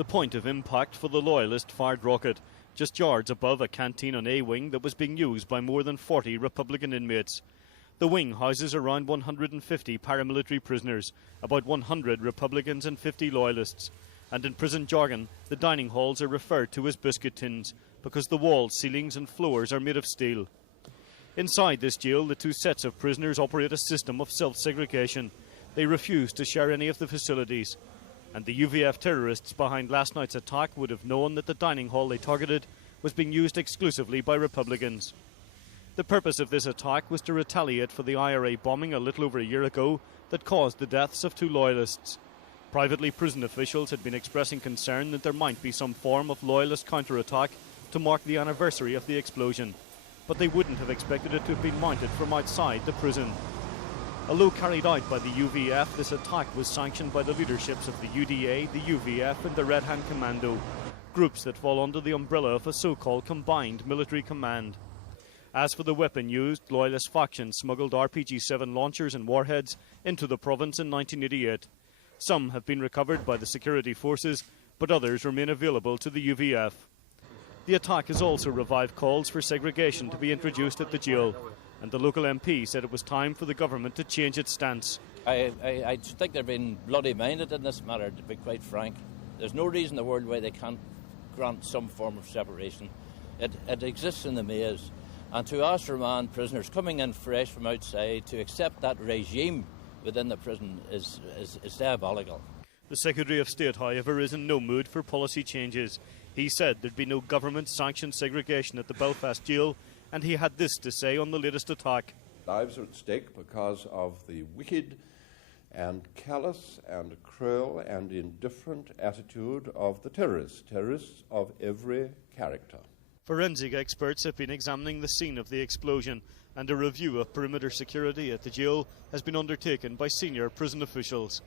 The point of impact for the loyalist fired rocket, just yards above a canteen on A wing that was being used by more than 40 Republican inmates. The wing houses around 150 paramilitary prisoners, about 100 Republicans and 50 loyalists. And in prison jargon, the dining halls are referred to as biscuit tins because the walls, ceilings and floors are made of steel. Inside this jail, the two sets of prisoners operate a system of self-segregation. They refuse to share any of the facilities. And the UVF terrorists behind last night's attack would have known that the dining hall they targeted was being used exclusively by Republicans. The purpose of this attack was to retaliate for the IRA bombing a little over a year ago that caused the deaths of two loyalists. Privately, prison officials had been expressing concern that there might be some form of loyalist counterattack to mark the anniversary of the explosion, but they wouldn't have expected it to have been mounted from outside the prison. Although carried out by the UVF, this attack was sanctioned by the leaderships of the UDA, the UVF and the Red Hand Commando, groups that fall under the umbrella of a so-called combined military command. As for the weapon used, loyalist factions smuggled RPG7 launchers and warheads into the province in 1988. Some have been recovered by the security forces, but others remain available to the UVF. The attack has also revived calls for segregation to be introduced at the jail, and the local MP said it was time for the government to change its stance. I think they're being bloody-minded in this matter, to be quite frank. There's no reason in the world why they can't grant some form of separation. It exists in the maze. And to ask remand prisoners coming in fresh from outside to accept that regime within the prison is diabolical. The Secretary of State, however, is in no mood for policy changes. He said there'd be no government-sanctioned segregation at the Belfast jail, and he had this to say on the latest attack. Lives are at stake because of the wicked and callous and cruel and indifferent attitude of the terrorists of every character. Forensic experts have been examining the scene of the explosion, and a review of perimeter security at the jail has been undertaken by senior prison officials.